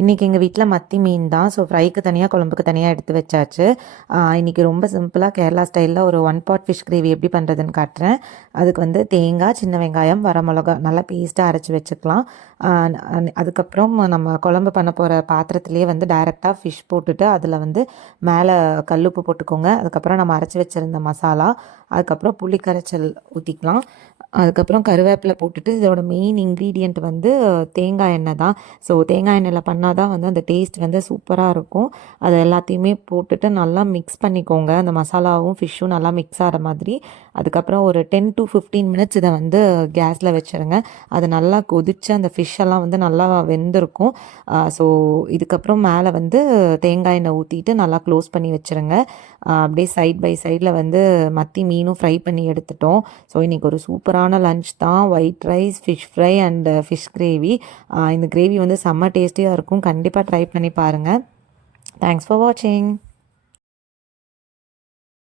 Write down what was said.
இன்றைக்கி எங்கள் வீட்டில் மத்தி மீன் தான். ஸோ ஃப்ரைக்கு தனியாக குழம்புக்கு தனியாக எடுத்து வச்சாச்சு. இன்றைக்கி ரொம்ப சிம்பிளாக கேரளா ஸ்டைலில் ஒரு ஒன் பாட் ஃபிஷ் கிரேவி எப்படி பண்ணுறதுன்னு காட்டுறேன். அதுக்கு வந்து தேங்காய், சின்ன வெங்காயம், வரமிளகா நல்லா பேஸ்ட்டாக அரைச்சி வச்சுக்கலாம். அதுக்கப்புறம் நம்ம குழம்பு பண்ண போகிற பாத்திரத்துலேயே வந்து டைரெக்டாக ஃபிஷ் போட்டுட்டு அதில் வந்து மேலே கல்லுப்பு போட்டுக்கோங்க. அதுக்கப்புறம் நம்ம அரைச்சி வச்சுருந்த மசாலா, அதுக்கப்புறம் புளி கரைச்சல் ஊற்றிக்கலாம். அதுக்கப்புறம் கருவேப்பிலை போட்டுட்டு இதோட மெயின் இன்க்ரீடியண்ட் வந்து தேங்காய் எண்ணெய் தான். ஸோ தேங்காய் எண்ணெயில் பண்ணால் தான் வந்து அந்த டேஸ்ட் வந்து சூப்பராக இருக்கும். அது எல்லாத்தையுமே போட்டுட்டு நல்லா மிக்ஸ் பண்ணிக்கோங்க. அந்த மசாலாவும் ஃபிஷ்ஷும் நல்லா மிக்ஸ் ஆகிற மாதிரி. அதுக்கப்புறம் ஒரு 10 to 15 மினிட்ஸ் இதை வந்து கேஸில் வச்சுருங்க. அது நல்லா கொதித்து அந்த ஃபிஷ்ஷெல்லாம் வந்து நல்லா வெந்திருக்கும். ஸோ இதுக்கப்புறம் மேலே வந்து தேங்காய் எண்ணெய் ஊற்றிட்டு நல்லா க்ளோஸ் பண்ணி வச்சுருங்க. அப்படியே சைட் பை சைடில் வந்து மத்தி மீனும் ஃப்ரை பண்ணி எடுத்துட்டோம். ஸோ இன்றைக்கி ஒரு சூப்பரான லன்ச் தான். White rice, fish fry and fish gravy. இந்த கிரேவி வந்து செம்ம டேஸ்டியாக இருக்கும். கண்டிப்பாக ட்ரை பண்ணி பாருங்கள். தேங்க்ஸ் ஃபார் வாட்சிங்.